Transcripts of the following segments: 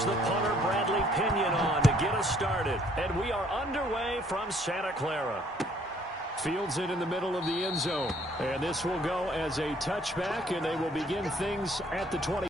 brings the punter Bradley Pinion on to get us started. And we are underway from Santa Clara. Fields it in the middle of the end zone. And this will go as a touchback, and they will begin things at the 20.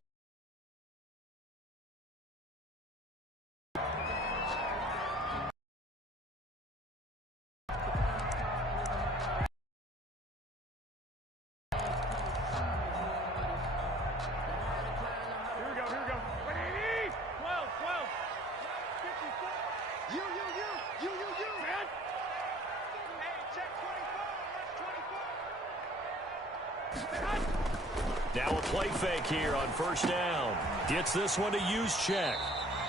Now a play fake here on first down. Gets this one to use check.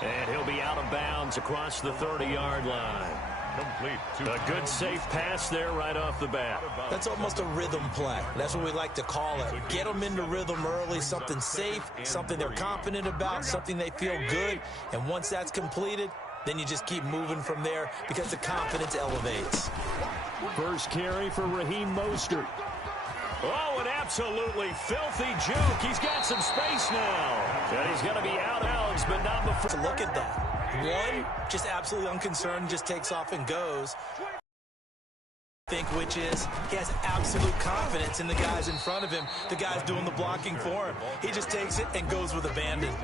And he'll be out of bounds across the 30-yard line. Complete. A good safe pass there right off the bat. That's almost a rhythm play. That's what we like to call it. Get them into rhythm early, something safe, something they're confident about, something they feel good. And once that's completed, then you just keep moving from there because the confidence elevates. First carry for Raheem Mostert. Oh, an absolutely filthy juke. He's got some space now. And he's going to be out of bounds, but not before. Look at that. One, just absolutely unconcerned, just takes off and goes. Which is he has absolute confidence in the guys in front of him, the guys doing the blocking for him. He just takes it and goes with abandon.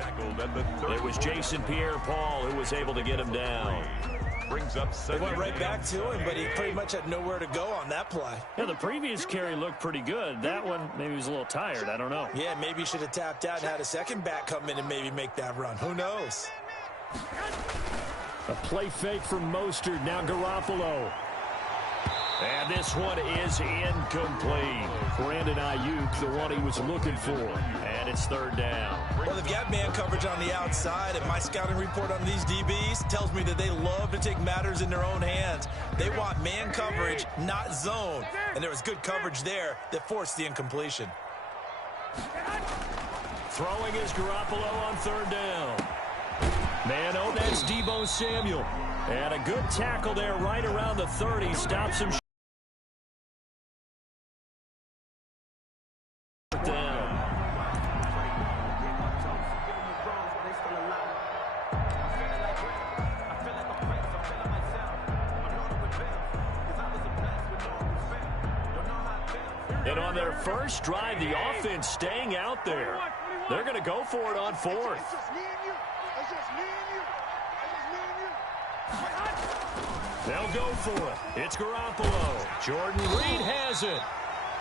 It was Jason Pierre-Paul who was able to get him down. They went right back to him, but he pretty much had nowhere to go on that play. Yeah, the previous carry looked pretty good. That one, maybe he was a little tired. I don't know. Yeah, maybe he should have tapped out and had a second back come in and maybe make that run. Who knows? A play fake from Mostert. Now Garoppolo. And this one is incomplete. Brandon Ayuk, the one he was looking for. And it's third down. Well, they've got man coverage on the outside, and my scouting report on these DBs tells me that they love to take matters in their own hands. They want man coverage, not zone. And there was good coverage there that forced the incompletion. Throwing is Garoppolo on third down. Man, oh, that's Deebo Samuel. And a good tackle there right around the 30. Stops him. And on their first drive, the offense staying out there. They're going to go for it on fourth. They'll go for it. It's Garoppolo. Jordan Reed has it.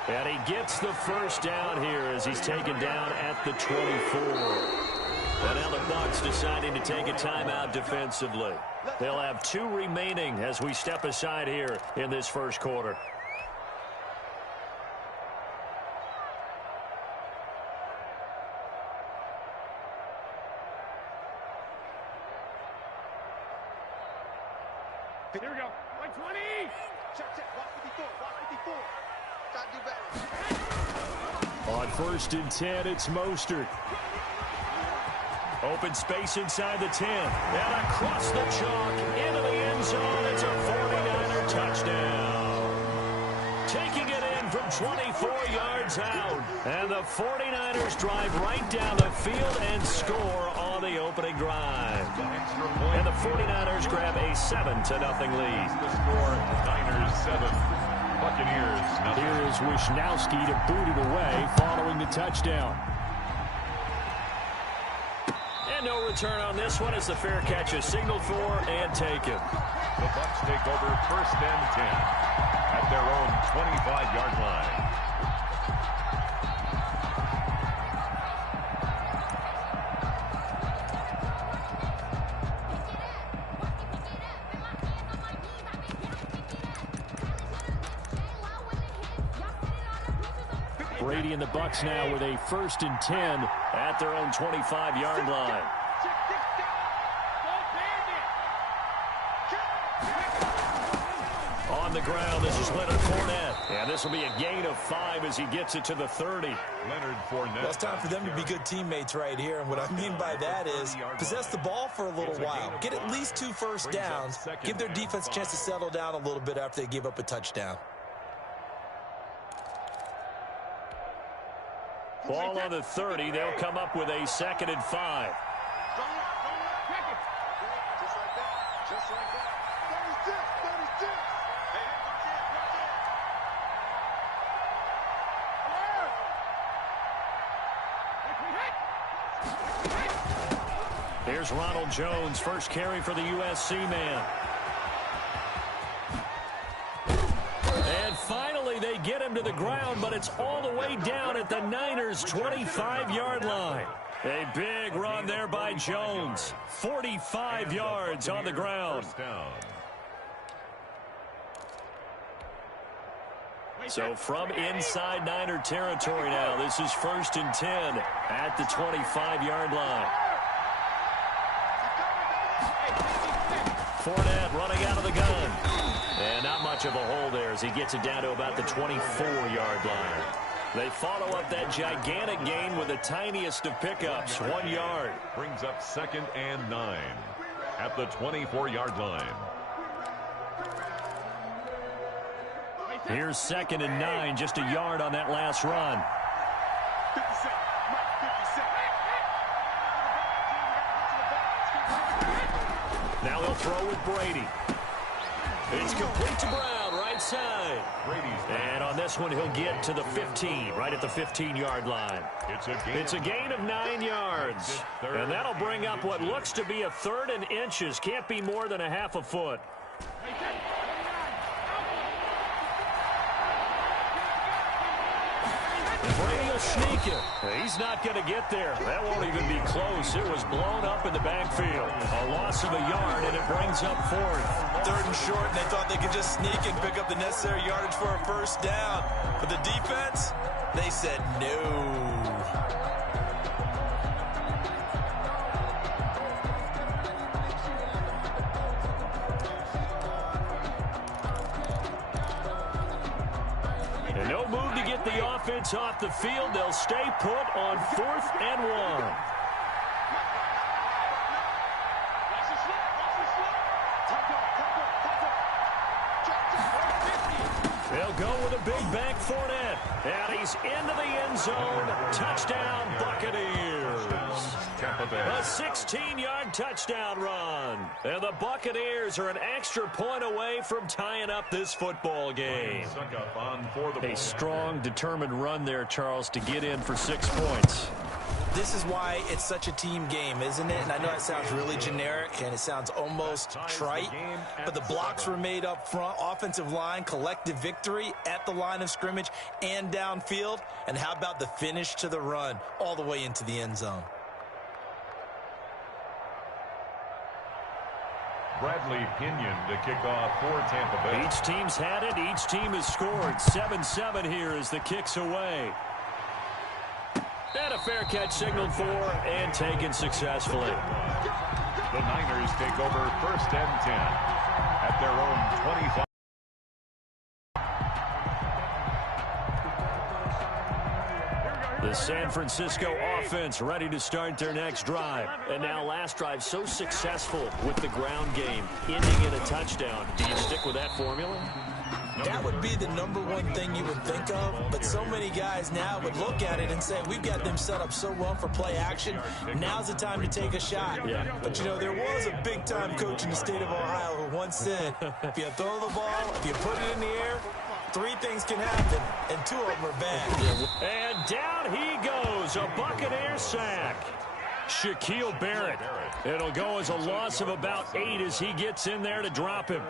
And he gets the first down here as he's taken down at the 24. And now the Bucs deciding to take a timeout defensively. They'll have 2 remaining as we step aside here in this first quarter. Here we go. 120. Check, check. Walk 54. Walk 54. Try to do better. On first and 10, it's Mostert. Open space inside the 10. And across the chalk into the end zone. It's a 49er touchdown. Taking it in from 24 yards out. And the 49ers drive right down the field and score on the opening drive. And the 49ers grab a 7-0 lead. The score, Niners 7, Buccaneers nothing. Here is Wisnowski to boot it away following the touchdown. And no return on this one as the fair catch is signaled for and taken. The Bucs take over first and 10 at their own 25-yard line. Brady and the Bucs now with a first and 10 at their own 25-yard line. On the ground, this is Leonard Fournette. And this will be a gain of 5 as he gets it to the 30. Leonard Fournette. Well, it's time for them to be good teammates right here. And what I mean by that is possess the ball for a little while. Get at least 2 first downs. Give their defense a chance to settle down a little bit after they give up a touchdown. Ball on the 30. They'll come up with a 2nd and 5. Just like that. 36, 36. Hey, watch it. Here's Ronald Jones, first carry for the USC man. And finally, they get him to the ground, but it's all the way down at the Niners' 25-yard line. A big run there by Jones. 45 yards on the ground. So from inside Niner territory now, this is 1st and 10 at the 25-yard line. Fournette running out of the gun. And not much of a hole there as he gets it down to about the 24-yard line. They follow up that gigantic gain with the tiniest of pickups, 1 yard. Brings up 2nd and 9 at the 24-yard line. Here's 2nd and 9, just a yard on that last run. 50 Now they'll throw with Brady. It's complete to Brown, right side. And on this one, he'll get to the 15, right at the 15-yard line. It's a gain of 9 yards. And that'll bring up what looks to be a 3rd and inches. Can't be more than a half a foot. Brady will sneak it. He's not going to get there. That won't even be close. It was blown up in the backfield. A loss of a yard, and it brings up 4th. 3rd and short, and they thought they could just sneak and pick up the necessary yardage for a first down. But the defense, they said no. No move to get the offense off the field. They'll stay put on 4th and 1. They'll go with a big back Fournette. And he's into the end zone. Touchdown, Buccaneers. A 16-yard touchdown run. And the Buccaneers are an extra point away from tying up this football game. A strong, determined run there, Charles, to get in for 6 points. This is why it's such a team game, isn't it? And I know it sounds really generic and it sounds almost trite, but the blocks were made up front, offensive line, collective victory at the line of scrimmage and downfield. And how about the finish to the run all the way into the end zone? Bradley Pinion to kick off for Tampa Bay. Each team's had it. Each team has scored. 7-7 here as the kick's away. And a fair catch signaled for and taken successfully. The Niners take over 1st and 10 at their own 25. The San Francisco offense ready to start their next drive. And now last drive so successful with the ground game, ending in a touchdown. Do you stick with that formula? That would be the number one thing you would think of, but so many guys now would look at it and say, we've got them set up so well for play action. Now's the time to take a shot. Yeah. But, you know, there was a big-time coach in the state of Ohio who once said, if you throw the ball, if you put it in the air, 3 things can happen, and 2 of them are bad. And down he goes, a Buccaneer sack. Shaquille Barrett. It'll go as a loss of about 8 as he gets in there to drop him.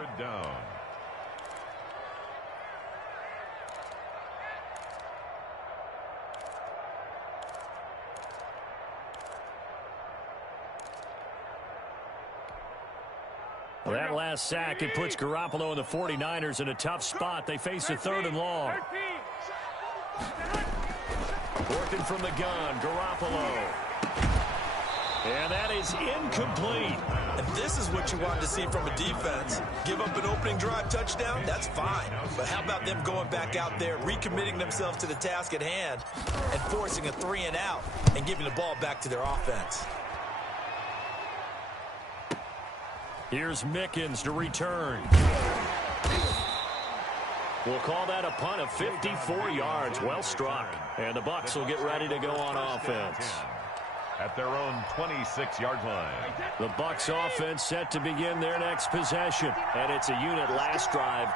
Well, that last sack, it puts Garoppolo and the 49ers in a tough spot. They face a 3rd and long. Working from the gun, Garoppolo. And that is incomplete. And this is what you wanted to see from a defense. Give up an opening drive touchdown, that's fine. But how about them going back out there, recommitting themselves to the task at hand, and forcing a 3 and out, and giving the ball back to their offense. Here's Mickens to return. We'll call that a punt of 54 yards. Well struck. And the Bucs will get ready to go on offense. at their own 26-yard line. The Bucs offense set to begin their next possession. And it's a unit last drive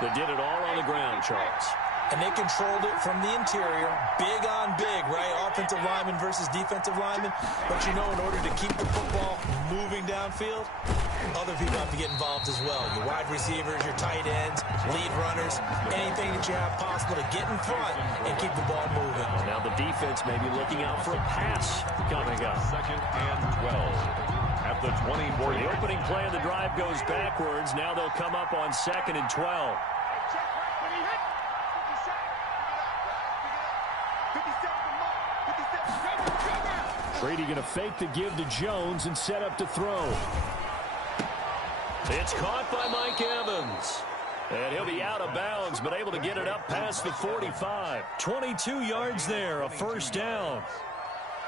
that did it all on the ground, Charles. And they controlled it from the interior, big on big, right? Offensive lineman versus defensive lineman. But you know, in order to keep the football moving downfield, other people have to get involved as well. Your wide receivers, your tight ends, lead runners, anything that you have possible to get in front and keep the ball moving. Now the defense may be looking out for a pass coming up. 2nd and 12 at the 24. The opening play of the drive goes backwards. Now they'll come up on 2nd and 12. Brady going to fake the give to Jones and set up to throw. It's caught by Mike Evans. And he'll be out of bounds, but able to get it up past the 45. 22 yards there, a first down.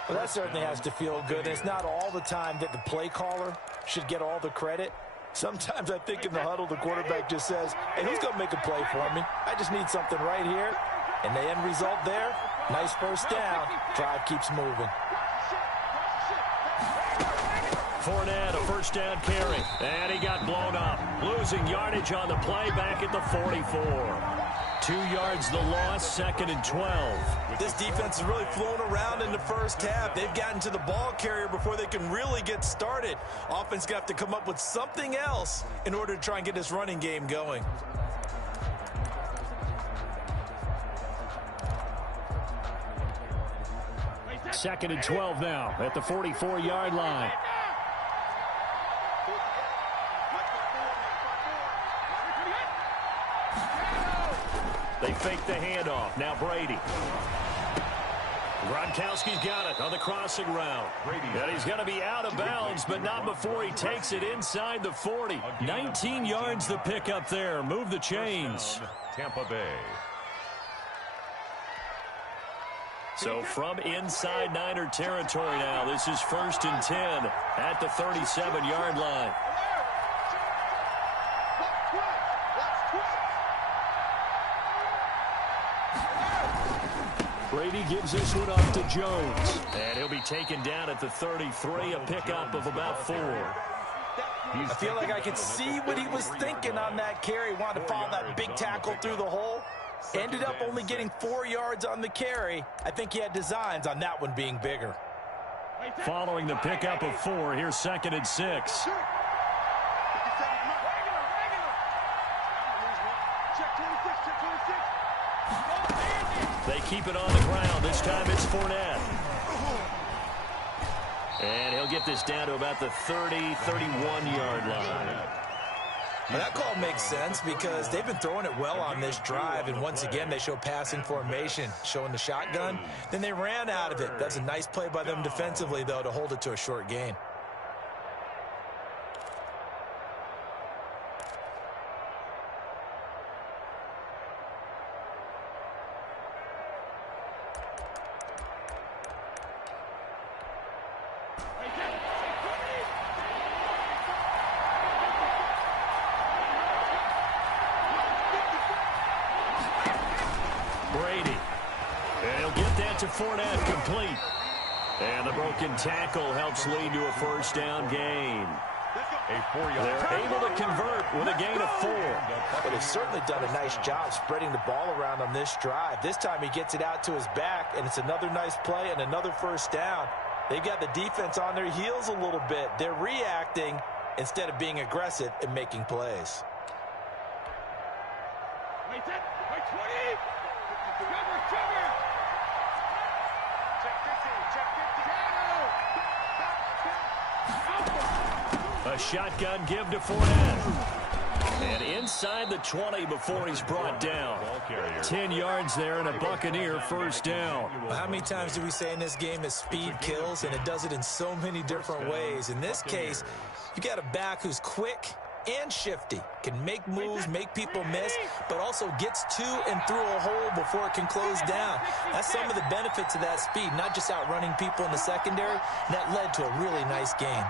Well, that certainly has to feel good. It's not all the time that the play caller should get all the credit. Sometimes I think in the huddle, the quarterback just says, hey, who's going to make a play for me? I just need something right here. And the end result there, nice first down. Drive keeps moving. Fournette, a first down carry. And he got blown up. Losing yardage on the play back at the 44. 2 yards the loss, 2nd and 12. This defense is really flown around in the first half. They've gotten to the ball carrier before they can really get started. Offense got to come up with something else in order to try and get this running game going. Second and 12 now at the 44-yard line. They fake the handoff. Now Brady. Gronkowski's got it on the crossing route. And he's going to be out of bounds, but not before he takes it inside the 40. 19 yards the pickup there. Move the chains. Tampa Bay. So from inside Niner territory now, this is 1st and 10 at the 37-yard line. Brady gives this one off to Jones. And he'll be taken down at the 33, a pickup of about 4. I feel like I could see what he was thinking on that carry. Wanted to follow that big tackle through the hole. Ended up only getting 4 yards on the carry. I think he had designs on that one being bigger. Following the pickup of 4, here's 2nd and 6. They keep it on the ground. This time it's Fournette. And he'll get this down to about the 30, 31-yard line. Well, that call makes sense because they've been throwing it well on this drive, and once again they show passing formation, showing the shotgun. Then they ran out of it. That's a nice play by them defensively, though, to hold it to a short gain. Brady. And he'll get that to Fournette, complete. And the broken tackle helps lead to a first down gain. They're able to convert with a gain of 4. But they've certainly done a nice job spreading the ball around on this drive. This time he gets it out to his back, and it's another nice play and another first down. They've got the defense on their heels a little bit. They're reacting instead of being aggressive and making plays. Wait 20. Cover. Check 50. A shotgun give to Fournette. And inside the 20 before he's brought down. 10 yards there and a Buccaneer first down. Well, how many times do we say in this game that speed kills, and it does it in so many different ways? In this case, you got a back who's quick and shifty, can make moves, make people miss, but also gets to and through a hole before it can close down. That's some of the benefits of that speed, not just outrunning people in the secondary. That led to a really nice game.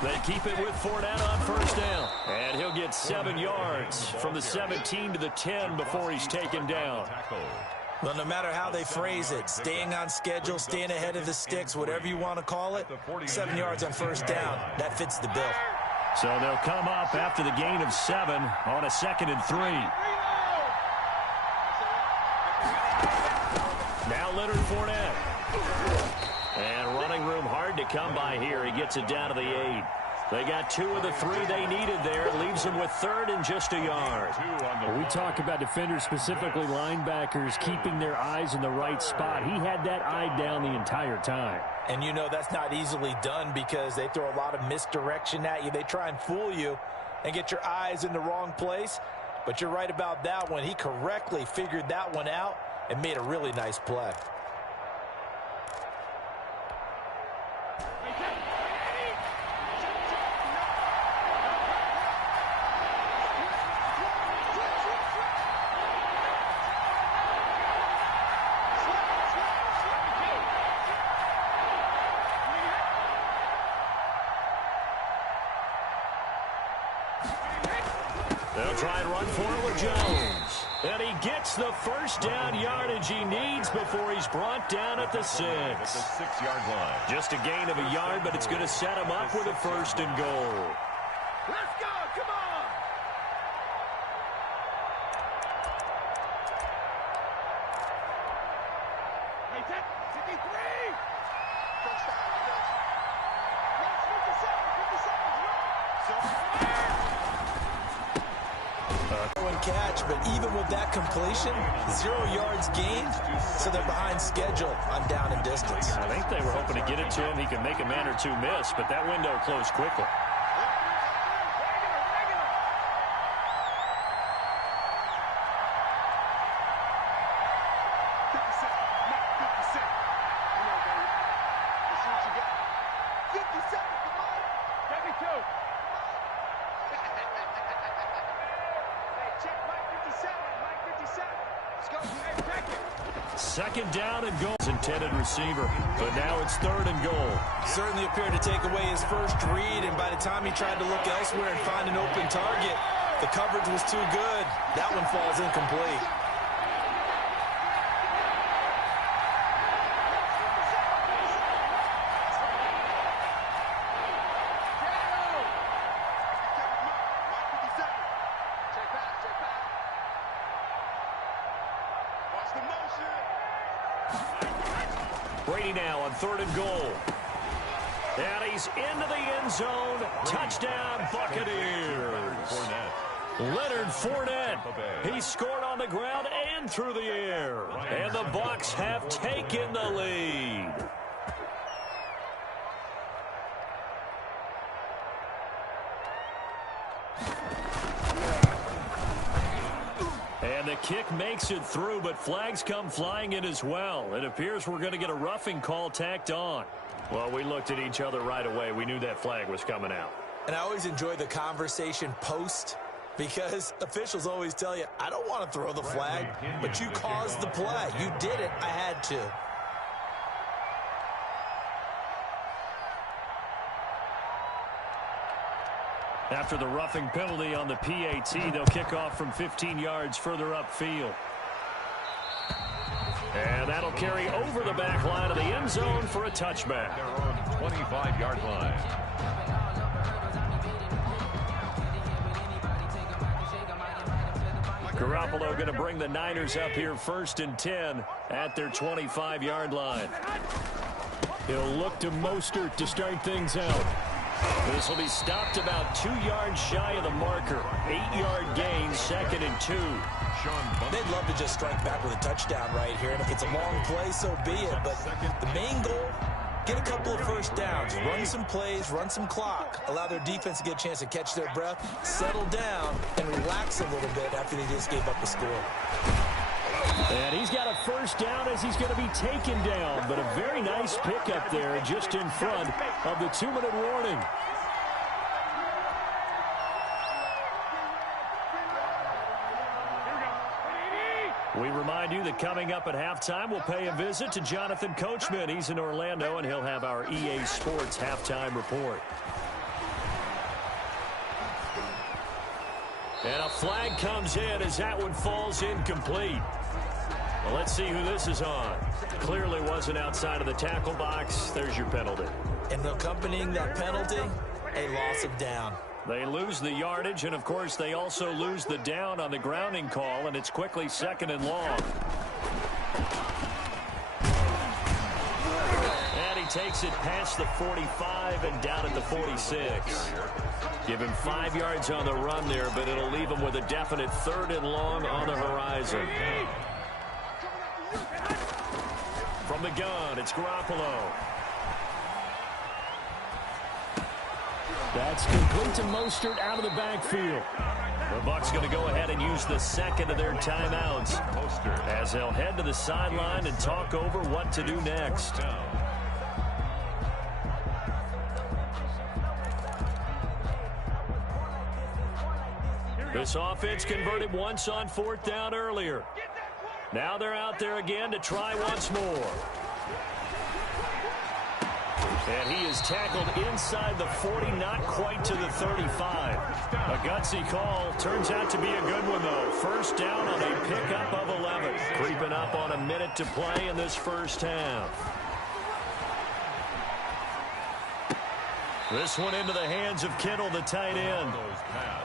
They keep it with Fournette on first down. And he'll get 7 yards from the 17 to the 10 before he's taken down. Well, no matter how they phrase it, staying on schedule, staying ahead of the sticks, whatever you want to call it, 7 yards on first down, that fits the bill. So they'll come up after the gain of 7 on a 2nd and 3. Now Leonard Fournette. And running room hard to come by here. He gets it down to the 8. They got 2 of the 3 they needed there. Leaves them with 3rd and just a yard. We talk about defenders, specifically linebackers, keeping their eyes in the right spot. He had that eye down the entire time. And you know that's not easily done because they throw a lot of misdirection at you. They try and fool you and get your eyes in the wrong place. But you're right about that one. He correctly figured that one out and made a really nice play. They'll try and run for it with Jones. And he gets the first down yardage he needs before he's brought down at the 6. At the 6-yard line. Just a gain of a yard, but it's going to set him up with a 1st and goal. Let's go, come on! Hey, 53! First down, last 57 seconds, Catch, but even with that completion, 0 yards gained, so they're behind schedule on down and distance. I think they were hoping to get it to him. He could make a man or 2 miss, but that window closed quickly. Second down and goal. Intended receiver, but now it's 3rd and goal. Certainly appeared to take away his first read, and by the time he tried to look elsewhere and find an open target, the coverage was too good. That one falls incomplete. Brady now on 3rd and goal. And he's into the end zone. Touchdown, Buccaneers. Leonard Fournette. He scored on the ground and through the air. And the Bucs have taken the lead. And the kick makes it through, but flags come flying in as well. It appears we're going to get a roughing call tacked on. Well, we looked at each other right away. We knew that flag was coming out. And I always enjoy the conversation post because officials always tell you, I don't want to throw the flag, but you caused the play. You did it. I had to. After the roughing penalty on the PAT, they'll kick off from 15 yards further upfield. And that'll carry over the back line of the end zone for a touchback. Their own 25-yard line. Garoppolo going to bring the Niners up here 1st and 10 at their 25-yard line. He'll look to Mostert to start things out. This will be stopped about 2 yards shy of the marker. 8-yard gain, 2nd and 2. They'd love to just strike back with a touchdown right here, and if it's a long play, so be it. But the main goal, get a couple of first downs, run some plays, run some clock, allow their defense to get a chance to catch their breath, settle down, and relax a little bit after they just gave up the score. And he's got a first down as he's going to be taken down, but a very nice pickup there just in front of the 2-minute warning. We remind you that coming up at halftime, we'll pay a visit to Jonathan Coachman. He's in Orlando, and he'll have our EA Sports halftime report. And a flag comes in as that one falls incomplete. Well, let's see who this is on. Clearly wasn't outside of the tackle box. There's your penalty. And accompanying that penalty, a loss of down. They lose the yardage, and, of course, they also lose the down on the grounding call, and it's quickly 2nd and long. And he takes it past the 45 and down at the 46. Give him 5 yards on the run there, but it'll leave him with a definite 3rd and long on the horizon. From the gun, it's Garoppolo. That's complete to Mostert out of the backfield. The Bucs going to go ahead and use the 2nd of their timeouts as they'll head to the sideline and talk over what to do next. This offense converted once on 4th down earlier. Now they're out there again to try once more. And he is tackled inside the 40, not quite to the 35. A gutsy call. Turns out to be a good one, though. 1st down on a pickup of 11. Creeping up on a minute to play in this first half. This one into the hands of Kittle, the tight end.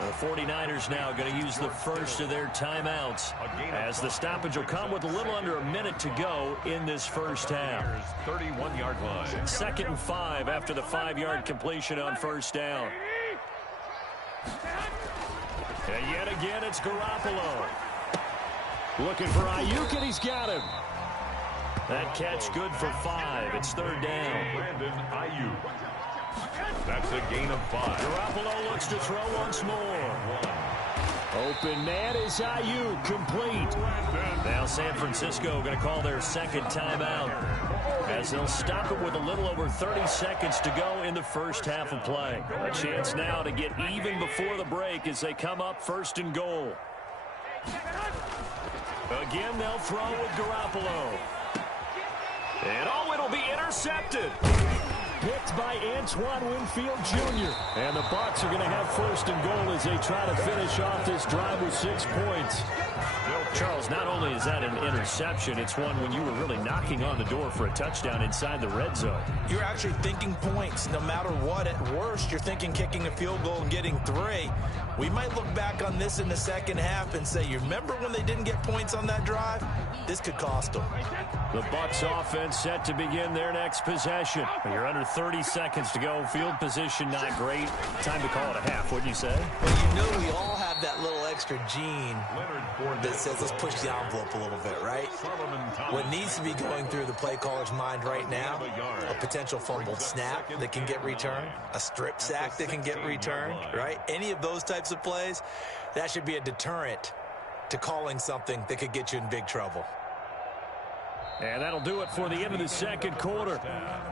The 49ers now going to use the first of their timeouts as the stoppage will come with a little under a minute to go in this first half. 31-yard line. 2nd and 5 after the 5-yard completion on 1st down. And yet again, it's Garoppolo. Looking for Ayuk, and he's got him. That catch good for 5. It's 3rd down. Brandon Ayuk. That's a gain of 5. Garoppolo looks to throw once more. Open man is Ayuk, complete. Now San Francisco going to call their 2nd timeout as they'll stop it with a little over 30 seconds to go in the first half of play. A chance now to get even before the break as they come up 1st and goal. Again, they'll throw with Garoppolo. And it'll be intercepted. Picked by Antoine Winfield Jr. And the Bucs are going to have 1st and goal as they try to finish off this drive with 6 points. Charles, not only is that an interception, it's one when you were really knocking on the door for a touchdown inside the red zone. You're actually thinking points no matter what. At worst, you're thinking kicking a field goal and getting 3. We might look back on this in the second half and say, you remember when they didn't get points on that drive? This could cost them. The Bucs offense set to begin their next possession. You're under 30 seconds to go. Field position not great. Time to call it a half, wouldn't you say? Well, you know we all have that little extra gene that says let's push the envelope a little bit, right? What needs to be going through the play caller's mind right now, a potential fumbled snap that can get returned, a strip sack that can get returned, right? Any of those types of plays, that should be a deterrent to calling something that could get you in big trouble. And that'll do it for the end of the second quarter.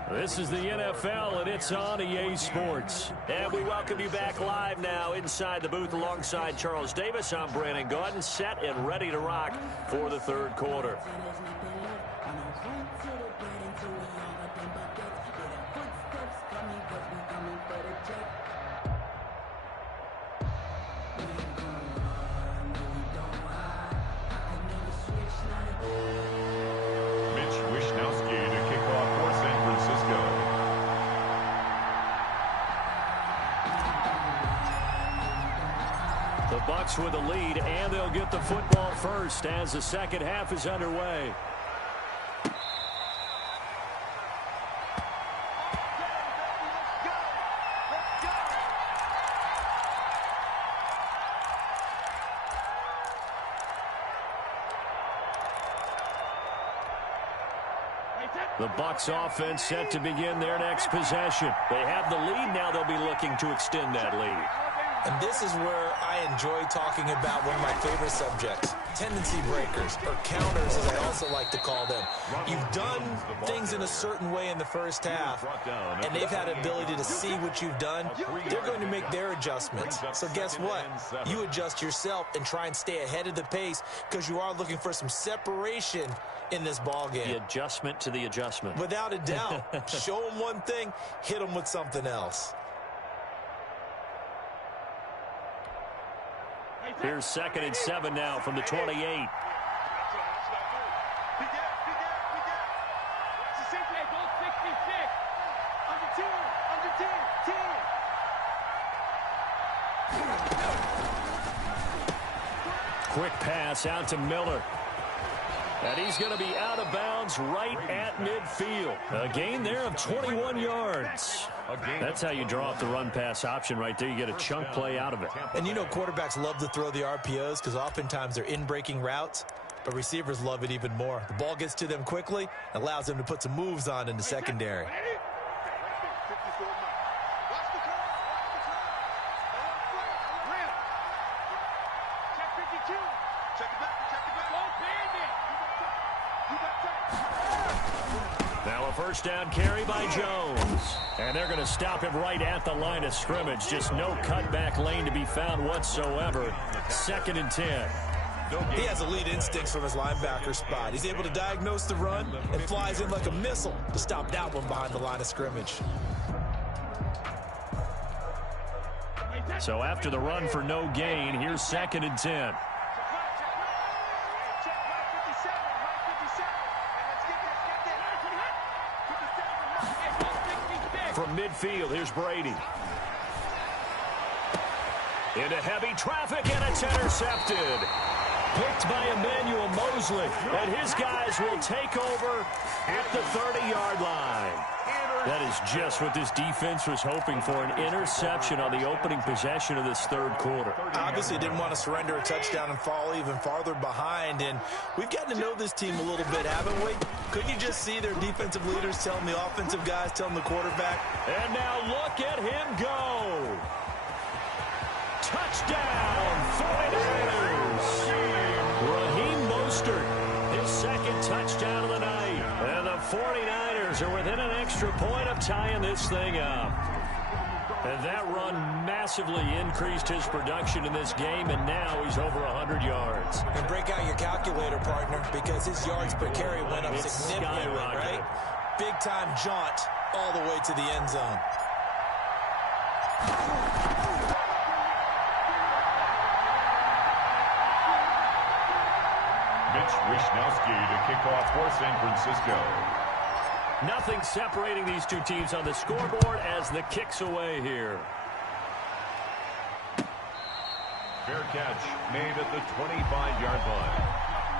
This is the NFL, and it's on EA Sports. And we welcome you back live now inside the booth alongside Charles Davis. I'm Brandon Gaudin, set and ready to rock for the 3rd quarter. Bucs with a lead, and they'll get the football first as the second half is underway. The Bucs offense set to begin their next possession. They have the lead. Now they'll be looking to extend that lead. And this is where I enjoy talking about one of my favorite subjects, tendency breakers, or counters as I also like to call them. You've done things in a certain way in the first half, and they've had ability to see what you've done. They're going to make their adjustments. So guess what? You adjust yourself and try and stay ahead of the pace because you are looking for some separation in this ball game. The adjustment to the adjustment. Without a doubt. Show them one thing, hit them with something else. Here's 2nd and 7 now from the 28. Quick pass out to Miller. And he's going to be out of bounds right at midfield. A gain there of 21 yards. That's how you draw up the run-pass option right there. You get a chunk play out of it. And you know quarterbacks love to throw the RPOs because oftentimes they're in-breaking routes, but receivers love it even more. The ball gets to them quickly, allows them to put some moves on in the secondary. Now a first down carry by Jones. And they're going to stop him right at the line of scrimmage. Just no cutback lane to be found whatsoever. 2nd and 10. He has elite instincts from his linebacker spot. He's able to diagnose the run and flies in like a missile to stop that one behind the line of scrimmage. So after the run for no gain, here's 2nd and 10. From midfield, here's Brady. Into heavy traffic, and it's intercepted. Picked by Emmanuel Mosley, and his guys will take over at the 30-yard line. That is just what this defense was hoping for, an interception on the opening possession of this 3rd quarter. Obviously didn't want to surrender a touchdown and fall even farther behind, and we've gotten to know this team a little bit, haven't we? Couldn't you just see their defensive leaders telling the offensive guys, telling the quarterback? And now look at him go. Touchdown, 49ers. Raheem Mostert, his 2nd touchdown of the night. And the 49ers are within an extra point of tying this thing up. And that run massively increased his production in this game, and now he's over 100 yards. And break out your calculator, partner, because his yards per carry went up significantly, right? Big-time jaunt all the way to the end zone. Mitch Wishnowsky to kick off for San Francisco. Nothing separating these two teams on the scoreboard as the kick's away here. Fair catch made at the 25-yard line.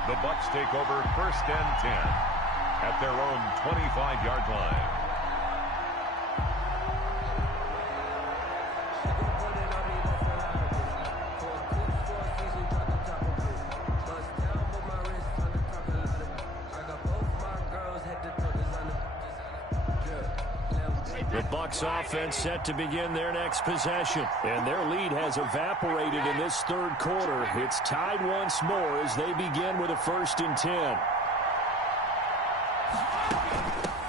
The Bucs take over 1st and 10 at their own 25-yard line. The Bucs offense set to begin their next possession. And their lead has evaporated in this 3rd quarter. It's tied once more as they begin with a 1st and 10.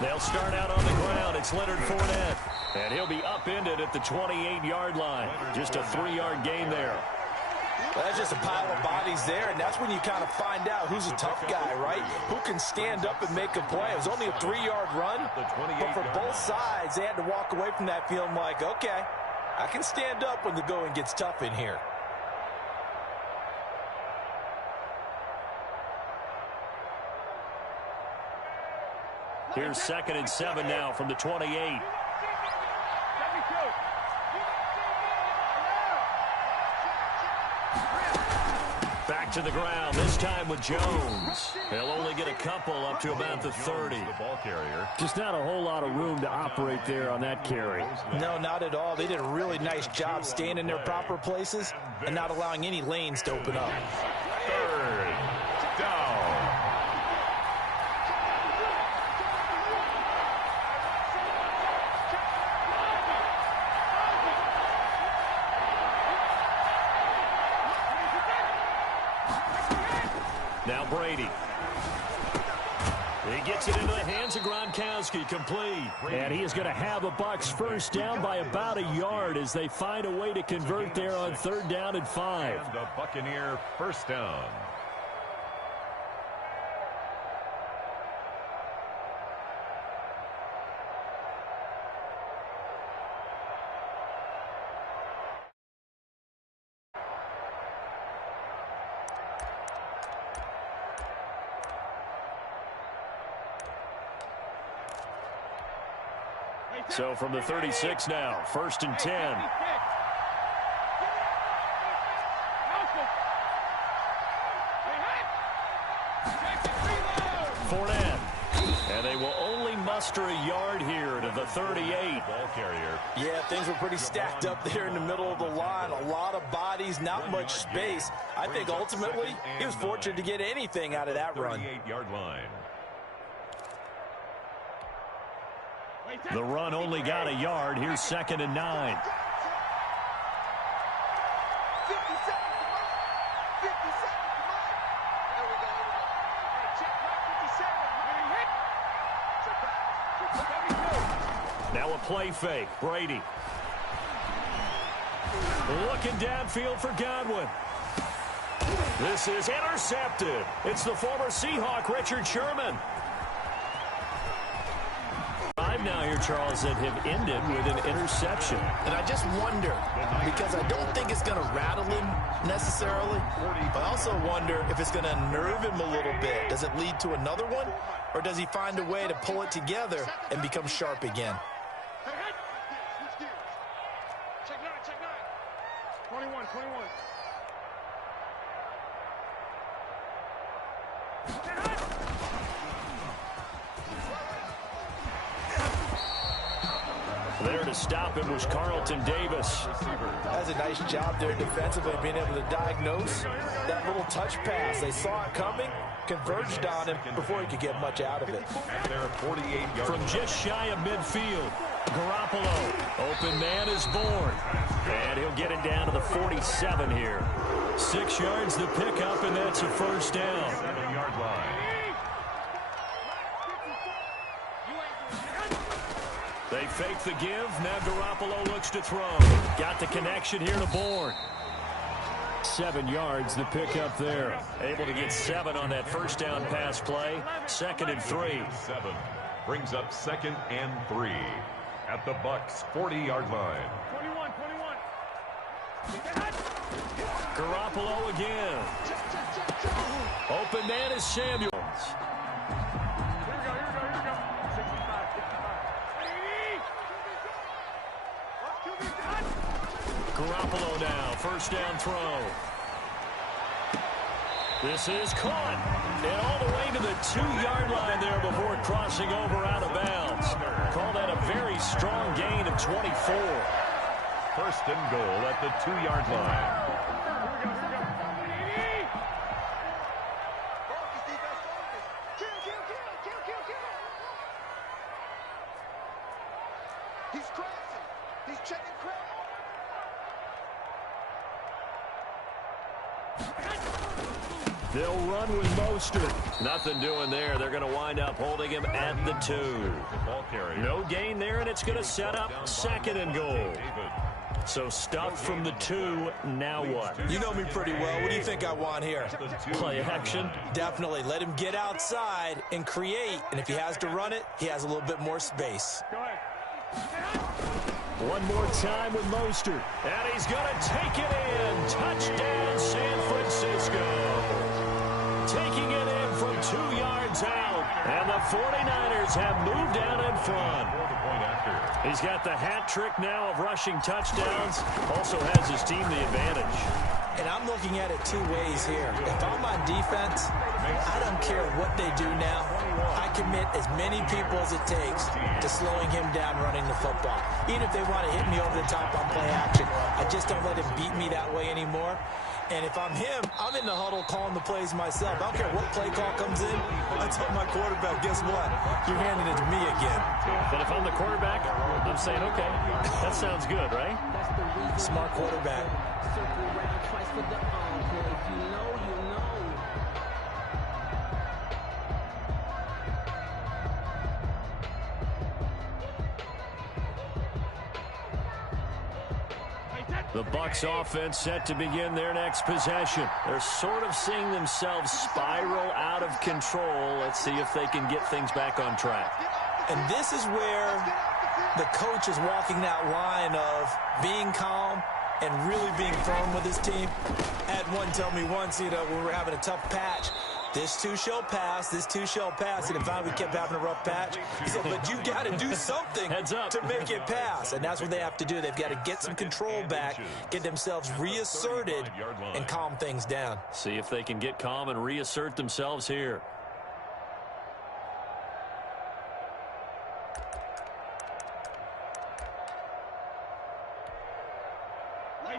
They'll start out on the ground. It's Leonard Fournette. And he'll be upended at the 28-yard line. Just a 3-yard gain there. Well, that's just a pile of bodies there, and that's when you kind of find out who's a tough guy, right? Who can stand up and make a play. It was only a 3-yard run, but for both sides, they had to walk away from that feeling like, okay, I can stand up when the going gets tough in here. Here's 2nd and 7 now from the 28. Back to the ground, this time with Jones. He'll only get a couple up to about the 30. The ball carrier. Just not a whole lot of room to operate there on that carry. No, not at all. They did a really nice job staying in their proper places and not allowing any lanes to open up. 3rd down. Now Brady. He gets it into the hands of Gronkowski, complete. And he is going to have a Bucs 1st down by about a yard as they find a way to convert there on 3rd down and 5. And the Buccaneer 1st down. So from the 36 now, 1st and 10. Fournette. And they will only muster a yard here to the 38. Ball carrier. Yeah, things were pretty stacked up there in the middle of the line. A lot of bodies, not much space. I think ultimately he was fortunate to get anything out of that run. 38-yard line. The run only got a yard. Here's 2nd and 9. 50 seconds, come on. 50 seconds, come on. There we go, here we go. Hey, check back, 57. Check back. Now a play fake. Brady. Looking downfield for Godwin. This is intercepted. It's the former Seahawk, Richard Sherman. Now here, Charles, that have ended with an interception. And I just wonder, because I don't think it's going to rattle him necessarily, but I also wonder if it's going to unnerve him a little bit. Does it lead to another one, or does he find a way to pull it together and become sharp again? Check 9, check 9. 21, 21. There to stop it was Carlton Davis. That's a nice job there defensively, being able to diagnose that little touch pass. They saw it coming, converged on him before he could get much out of it. And they're 48 yards. From just shy of midfield, Garoppolo. Open man is born. And he'll get it down to the 47 here. 6 yards the pickup, and that's a 1st down. 7-yard line. They fake the give. Now Garoppolo looks to throw. Got the connection here to Bourne. 7 yards, the pickup there. Able to get 7 on that 1st down pass play. 2nd and 3. 7 brings up 2nd and 3 at the Bucs 40-yard line. 21, 21. Garoppolo again. Open man is Samuels. Garoppolo now, 1st down throw. This is caught. And all the way to the 2-yard line there before crossing over out of bounds. Call that a very strong gain of 24. 1st and goal at the 2-yard line. Focus, defense, focus. Kill. He's crossing. He's checking crack. They'll run with Mostert. Nothing doing there. They're going to wind up holding him at the 2. Ball carrier. No gain there, and it's going to set up 2nd and goal. So stuffed from the 2. Now what? You know me pretty well. What do you think I want here? Play action. Definitely. Let him get outside and create. And if he has to run it, he has a little bit more space. One more time with Mostert. And he's going to take it in. Touchdown, San Francisco. Taking it in from 2 yards out. And the 49ers have moved out in front. He's got the hat trick now of rushing touchdowns. Also has his team the advantage. And I'm looking at it 2 ways here. If I'm on defense, I don't care what they do now. I commit as many people as it takes to slowing him down running the football. Even if they want to hit me over the top on play action, I just don't let him beat me that way anymore. And if I'm him, I'm in the huddle calling the plays myself. I don't care what play call comes in. I tell my quarterback, guess what? You're handing it to me again. But if I'm the quarterback, I'm saying, okay, that sounds good, right? Smart quarterback. The Bucs offense set to begin their next possession. They're sort of seeing themselves spiral out of control. Let's see if they can get things back on track. And this is where the coach is walking that line of being calm and really being firm with his team. I had one tell me once, when we were having a tough patch, This too shall pass. This too shall pass. And finally we kept having a rough patch. He said, but you got to do something to make it pass. And that's what they have to do. They've got to get some control back, get themselves reasserted, and calm things down. See if they can get calm and reassert themselves here.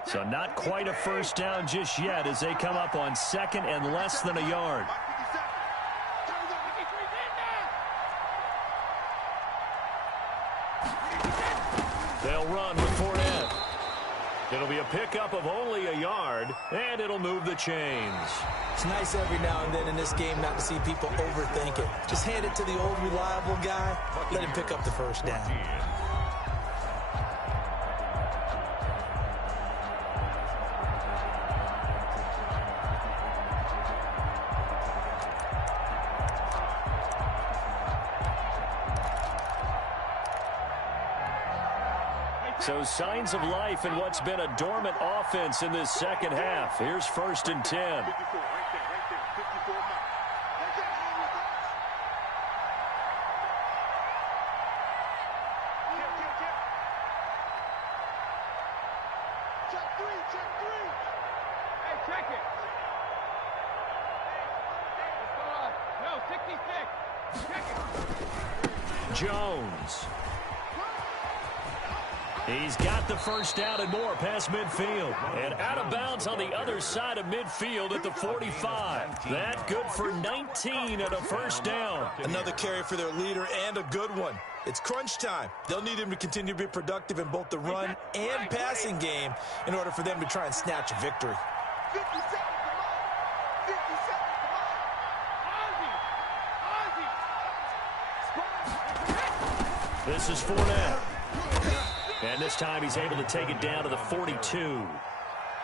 So not quite a first down just yet as they come up on second and less than a yard. They'll run with Fournette. It'll be a pickup of only a yard, and it'll move the chains. It's nice every now and then in this game not to see people overthink it. Just hand it to the old reliable guy. Let him pick up the first down. So signs of life in what's been a dormant offense in this second half. Here's 1st and 10. Jones. He's got the first down and more past midfield. And out of bounds on the other side of midfield at the 45. That good for 19 and a first down. Another carry for their leader and a good one. It's crunch time. They'll need him to continue to be productive in both the run and passing game in order for them to try and snatch a victory. 50 seconds, come on. 50 seconds, come on. This is Fournette. And this time he's able to take it down to the 42.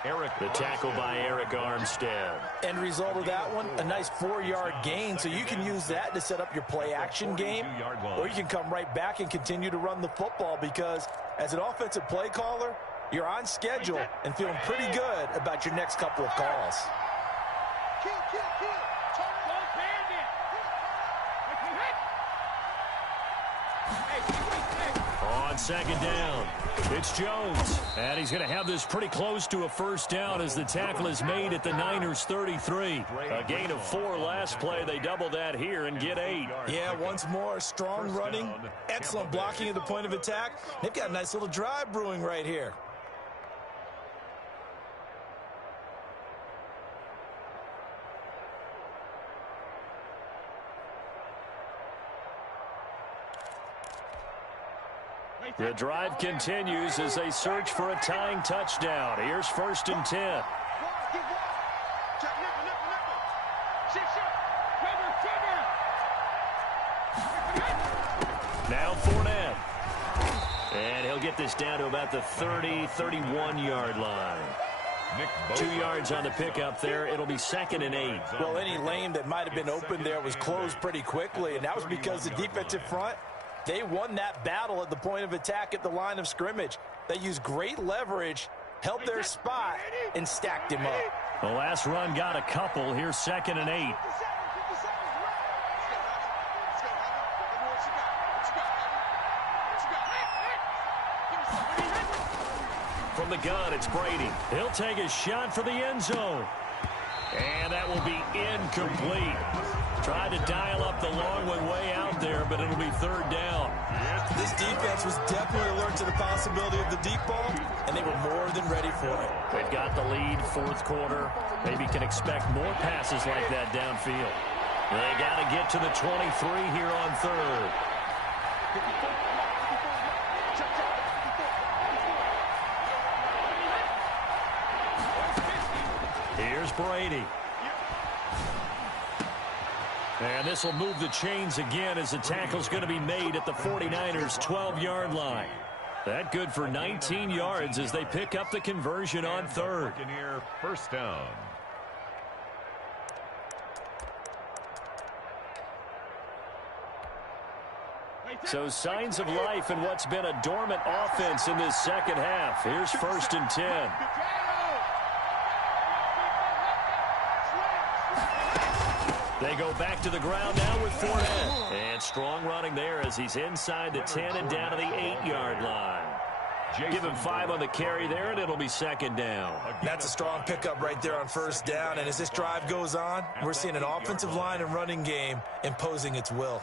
The tackle by Eric Armstead. End result of that one, a nice 4-yard gain, so you can use that to set up your play-action game, or you can come right back and continue to run the football because as an offensive play caller, you're on schedule and feeling pretty good about your next couple of calls. Kill. Don't band it. On second down, it's Jones. And he's going to have this pretty close to a first down as the tackle is made at the Niners' 33. A gain of 4 last play. They double that here and get 8. Yeah, once more, strong running, excellent blocking at the point of attack. They've got a nice little drive brewing right here. The drive continues as they search for a tying touchdown. Here's 1st and 10. Now Fournette. And he'll get this down to about the 30, 31-yard line. 2 yards on the pickup there. It'll be 2nd and 8. Well, any lane that might have been open there was closed pretty quickly, and that was because the defensive front, they won that battle at the point of attack at the line of scrimmage. They used great leverage, held their spot, and stacked him up. The last run got a couple. Here's 2nd and 8. From the gun, it's Brady. He'll take a shot for the end zone. And that will be incomplete. Tried to dial up the long one way out there, but it'll be 3rd down. This defense was definitely alert to the possibility of the deep ball, and they were more than ready for it. They've got the lead, 4th quarter. Maybe can expect more passes like that downfield. They got to get to the 23 here on 3rd. Here's Brady. And this will move the chains again as the tackle's going to be made at the 49ers' 12-yard line. That good for 19 yards as they pick up the conversion on 3rd. First down. So signs of life in what's been a dormant offense in this second half. Here's 1st and 10. They go back to the ground now with Fournette. And strong running there as he's inside the 10 and down to the 8-yard line. Give him 5 on the carry there, and it'll be second down. That's a strong pickup right there on first down. And as this drive goes on, we're seeing an offensive line and running game imposing its will.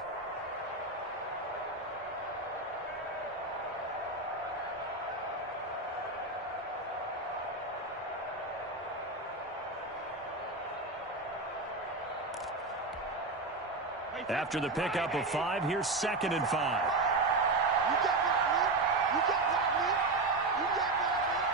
After the pickup of 5, here's second and 5. You got block me. You got block me. You got block me.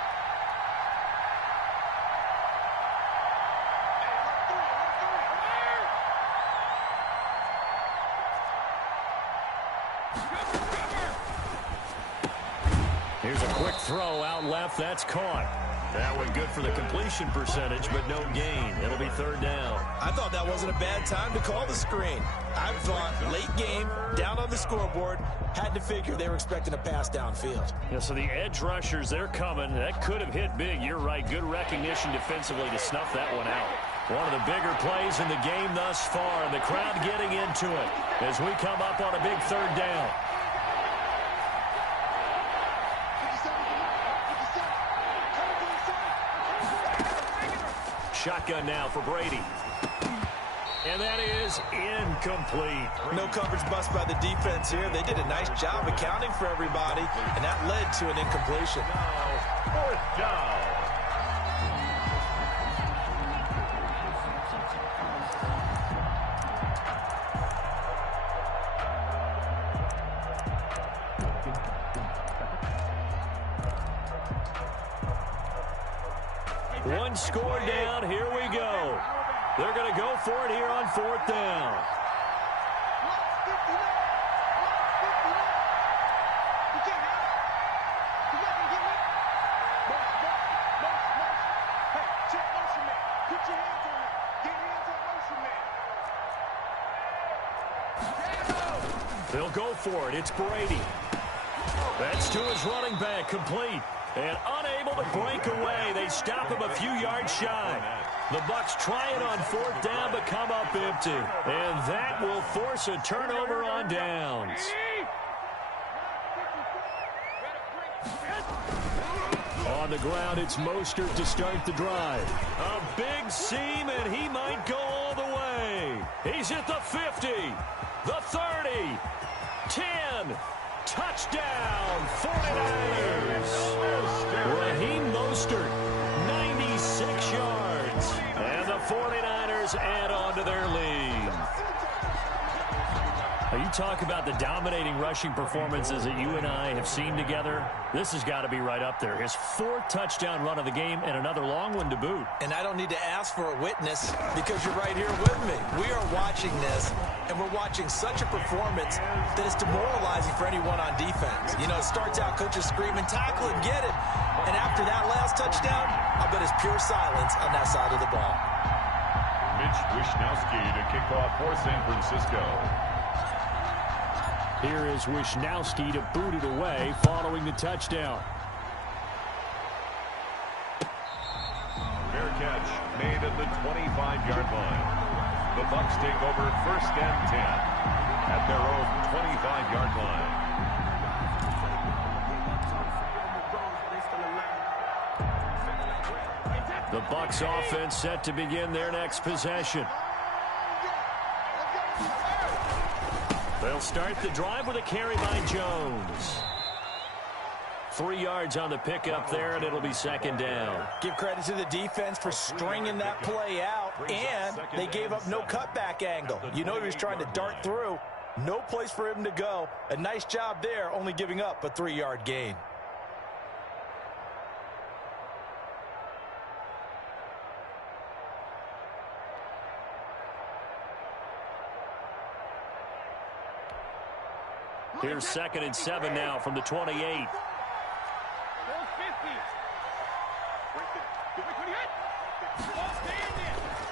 Hey, Here's a quick throw out left. That's caught. That one good for the completion percentage, but no gain. It'll be third down. I thought that wasn't a bad time to call the screen. I thought late game, down on the scoreboard, had to figure they were expecting a pass downfield. Yeah, so the edge rushers, they're coming. That could have hit big. You're right. Good recognition defensively to snuff that one out. One of the bigger plays in the game thus far, and the crowd getting into it as we come up on a big third down. Shotgun now for Brady. And that is incomplete. No coverage bust by the defense here. They did a nice job accounting for everybody, and that led to an incompletion. Fourth down. One score down. Here we go. They're going to go for it here on fourth down. They'll go for it. It's Brady. That's to his running back, complete. And unable to break away. They stop him a few yards shy. The Bucs try it on fourth down, but come up empty. And that will force a turnover on downs. On the ground, it's Mostert to start the drive. A big seam, and he might go all the way. He's at the 50, the 30, 10. Touchdown, 49ers. Raheem Mostert, 96 yards. And the 49ers add on to their lead. Now, you talk about the dominating rushing performances that you and I have seen together. This has got to be right up there. His 4th touchdown run of the game and another long one to boot. And I don't need to ask for a witness because you're right here with me. We are watching this, and we're watching such a performance that it's demoralizing for anyone on defense. You know, it starts out coaches screaming, tackle it, get it. And after that last touchdown, I bet it's pure silence on that side of the ball. Mitch Wishnowski to kick off for San Francisco. Here is Wishnowski to boot it away following the touchdown. Fair catch made at the 25-yard line. The Bucs take over first and 10 at their own 25-yard line. The Bucs offense set to begin their next possession. They'll start the drive with a carry by Jones. 3 yards on the pickup there, and it'll be second down. Give credit to the defense for stringing that play out, and they gave up no cutback angle. You know he was trying to dart through. No place for him to go. A nice job there, only giving up a 3-yard gain. Here's second and 7 now from the 28.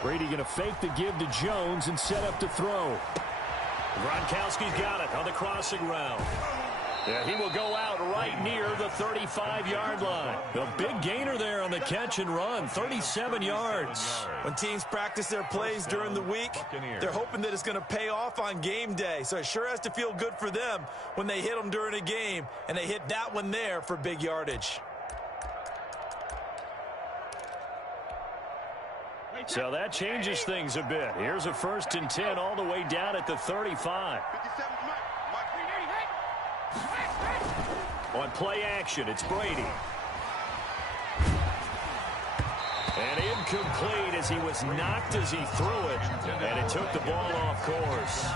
Brady going to fake the give to Jones and set up to throw. Gronkowski's got it on the crossing route. Yeah, he will go out right near the 35-yard line. A big gainer there on the catch and run, 37 yards. When teams practice their plays during the week, they're hoping that it's going to pay off on game day. So it sure has to feel good for them when they hit them during a game, and they hit that one there for big yardage. So that changes things a bit. Here's a 1st and 10 all the way down at the 35. On play action, it's Brady. And incomplete as he was knocked as he threw it. And it took the ball off course.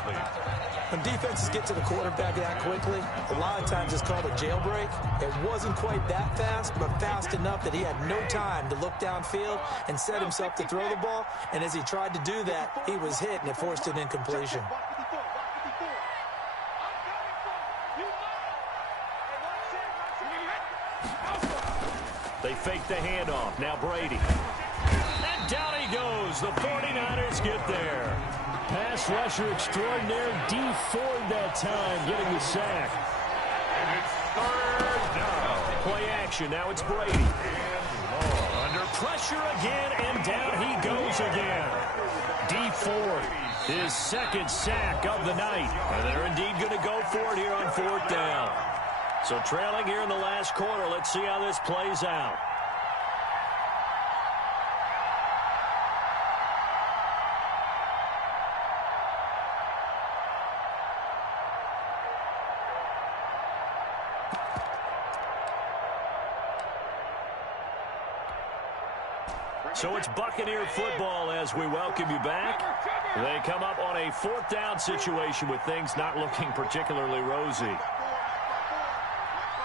When defenses get to the quarterback that quickly, a lot of times it's called a jailbreak. It wasn't quite that fast, but fast enough that he had no time to look downfield and set himself to throw the ball. And as he tried to do that, he was hit, and it forced an incompletion. They fake the handoff. Now Brady. And down he goes. The 49ers get there. Pass rusher extraordinaire. D Ford that time getting the sack. And it's 3rd down. Play action. Now it's Brady. Under pressure again, and down he goes again. D Ford, his 2nd sack of the night. And they're indeed going to go for it here on 4th down. So trailing here in the last quarter. Let's see how this plays out. So it's Buccaneer football as we welcome you back. They come up on a 4th down situation with things not looking particularly rosy.